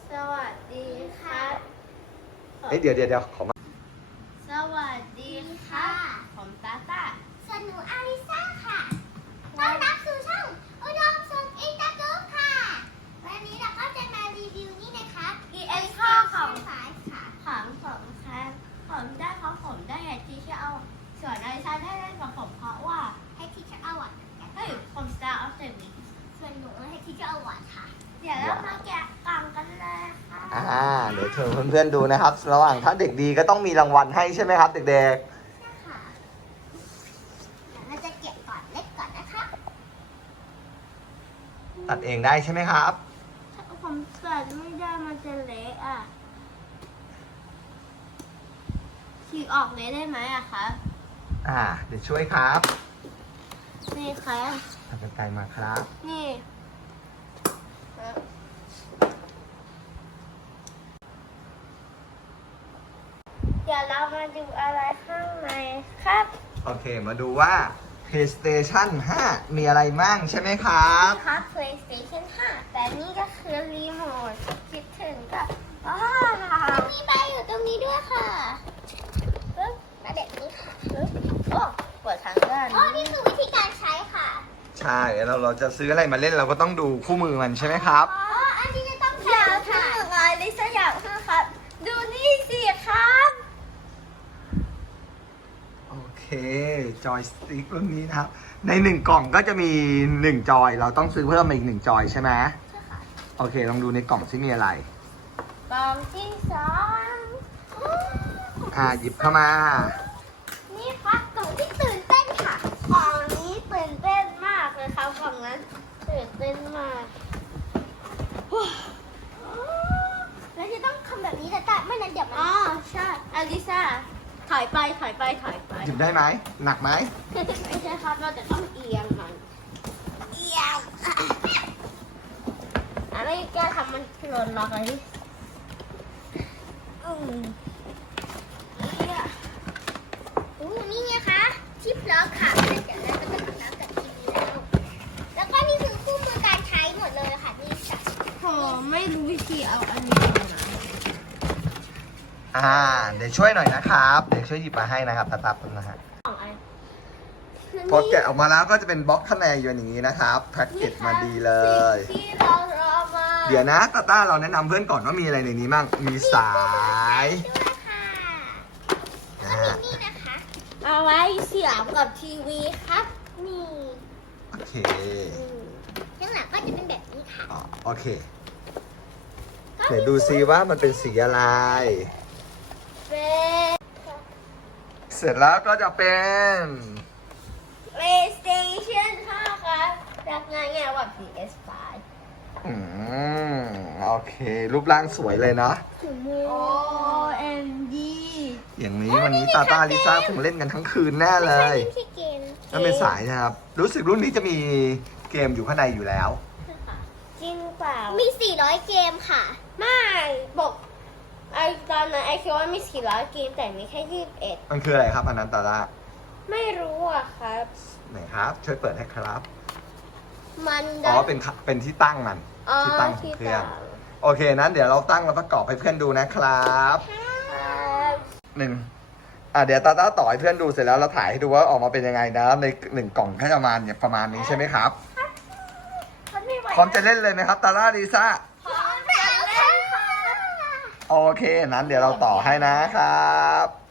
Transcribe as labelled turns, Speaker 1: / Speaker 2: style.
Speaker 1: สวัสดีครับ
Speaker 2: เดี๋ยวขอมา
Speaker 1: สวัสดีค่ะผมตาตา
Speaker 3: ส่วนหนูอาริซ่าค่ะต้อนรับสู่ช่องอุดมสุขอินเตอร์กรุ๊ปค่ะ วันนี้เราก็จะมารีวิวนี่นะคะ
Speaker 1: ES5 ของ
Speaker 3: สายค่ะ
Speaker 1: ของผมครับผมได้เพราะผมได้ไงที่จะเอาส่วนไอซ่าได้เล่นกับผมเพราะว่า
Speaker 3: ให้ทีเชอร์อวอร์ดเหมือนกัน
Speaker 1: เฮ้ยผม Star of the Week
Speaker 3: ส่วนหนูให้ทีเชอร์อวอร์ดค่ะ
Speaker 1: เดี๋ยวเรามาแกะกล่องกันเลยค่ะ
Speaker 2: เดี๋ยวเชิญเพื่อนๆดูนะครับ ระหว่างถ้าเด็กดีก็ต้องมีรางวัลให้ใช่ไหมครับเด็ก
Speaker 3: ใช่ค่ะเดี๋ยวเราจะเก็บก่อนเล็กก่อนนะคะ
Speaker 2: ๆตัดเองได้ใช่ไหมครับ
Speaker 1: ถ้าผมตัดไม่ได้มันจะเละอ่ะฉีกออกเลยได้ไหมอะคะ
Speaker 2: เดี๋ยวช่วยครับ
Speaker 1: นี่ค่ะ
Speaker 2: ทำกันไกลมาครับ
Speaker 1: นี่เดี๋ยวเรามาดูอะไรข้างในครับ
Speaker 2: โอเคมาดูว่า PlayStation 5 มีอะไรมั่งใช่ไหมครับ
Speaker 1: ครับ PlayStation 5 แต่นี่ก็คือรีโมทคิดถึงก็ว้าว
Speaker 3: มีใบอยู่ตรงนี้ด้วยค่ะปึ๊บแล้วเด็กนี้ค่ะ
Speaker 1: โอ้เปิดทางด้าน
Speaker 3: อ๋อนี่คือวิธีการใช้ค่ะ
Speaker 2: ใช่เราจะซื้ออะไรมาเล่นเราก็ต้องดูคู่มือมันใช่ไหมครับ
Speaker 3: อ๋อ อันนี้จะต้อง
Speaker 1: อ
Speaker 3: แถ
Speaker 1: ยาม ก
Speaker 3: ค่ะ
Speaker 1: ทำอะไรลิซ่าอยากทำครับ ดูนี่สิครับ
Speaker 2: โอเค จอยสติ๊กรุ่นนี้นะครับ ใน1กล่องก็จะมี1จอย เราต้องซื้อเพิ่มมาอีก1จอยใช่ไหม
Speaker 3: ใช่ค่ะ
Speaker 2: โอเค ลองดูในกล่องซิมีอะไร
Speaker 1: กล่องที่สอง
Speaker 2: หยิบเข้ามา
Speaker 3: นี่ครับกล่องที่ตื่นเต้นค่ะ
Speaker 1: กล่องนี้ตื่นเต้นมากเลยครับกล่องนั้นตื่นเต้นมาก
Speaker 3: แล้วจะต้องทำแบบนี้แต่ไม่นั้นเดี๋ยวมัน
Speaker 1: อ๋อใช่อลิซาถอยไป
Speaker 2: หยิบได้ไหม หนักไหม
Speaker 1: ไม่ใช่ครับเราจะต้องเอียงมัน
Speaker 3: เอี่ยว
Speaker 1: ไม่แก้ทำมันหล่นล็อกเลยดิเนี่ย
Speaker 3: นี่ไงคะชิปล็อกค่ะเดี๋ยวเราก็จะล็อกกับทีวีแล้ว แล้วก็นี่คือคู่มือการใช้หมดเลยค่ะนี่ค่ะ
Speaker 1: ผมไม่รู้วิธีเอาอันนี้มา
Speaker 2: เดี๋ยวช่วยหน่อยนะครับ เดี๋ยวช่วยหยิบมาให้นะครับตับๆนะฮะ
Speaker 1: สองอัน
Speaker 2: พอแกะออกมาแล้วก็จะเป็นบล็อกข้างในอยู่อย่างนี้นะครับแพ็กเกจมาดีเลย
Speaker 1: สิ่งที่เรารอมา
Speaker 2: เดี๋ยวนะต้าเราแนะนำเพื่อนก่อนว่ามีอะไรในนี้มั่งมีสาย
Speaker 3: ด้วยค่ะ
Speaker 2: นะ
Speaker 3: แล้ว
Speaker 2: ฮะ
Speaker 3: มีนี่นะคะ
Speaker 1: เอาไว้เสียบกับทีวีครับ
Speaker 3: นี่
Speaker 2: โอเค
Speaker 3: ข้างหลังก็จะเป็นแบบนี้ค่ะ
Speaker 2: โอเคเดี๋ยวดูซิว่ามันเป็นสีอะไร
Speaker 1: เป็น
Speaker 2: เสร็จแล้วก็จะเป็น
Speaker 1: PlayStation 5 ครับรักง่ายๆกว่า PS5
Speaker 2: โอเค รูปร่างสวยเลยเนาะ
Speaker 1: OMG
Speaker 2: อย่างนี้วันนี้ตาลิซ่าคงเล่นกันทั้งคืนแน่เลย
Speaker 3: ไม่ใช่เกม
Speaker 2: นั่นเป็นสายนะครับ รู้สึกรุ่นนี้จะมีเกมอยู่ข้างในอยู่แล้ว
Speaker 1: จริงเปล่า
Speaker 3: มี 400 เกมค่ะ
Speaker 1: ไม่บอกไอตอนนั้นไอคิดว่ามี400เกมแต่มีแค่21
Speaker 2: มันคืออะไรครับอันนั้นตาลา
Speaker 1: ไม่รู้อะครับ
Speaker 2: ไหนครับ ช่วยเปิดให้ครับ
Speaker 1: มัน
Speaker 2: เป็นที่ตั้งมัน
Speaker 1: อ๋อ
Speaker 2: ที่ตั้งของเครื่อง โอเคนั้นเดี๋ยวเราตั้งแล้วประกอบให้เพื่อนดูนะครับ
Speaker 1: ครับ
Speaker 2: หนึ่งเดี๋ยวตาต่อให้เพื่อนดูเสร็จแล้วเราถ่ายให้ดูว่าออกมาเป็นยังไงนะใน1กล่องแค่ประมาณเนี่ยประมาณนี้ใช่ไหมครับ
Speaker 1: มันไม่ไหว
Speaker 2: พร้อมจะเล่นเลยไหมครับตาลิซ่า
Speaker 1: พร้อมจะเล่นค่ะ
Speaker 2: โอเคนั้นเดี๋ยวเราต่อให้นะครับ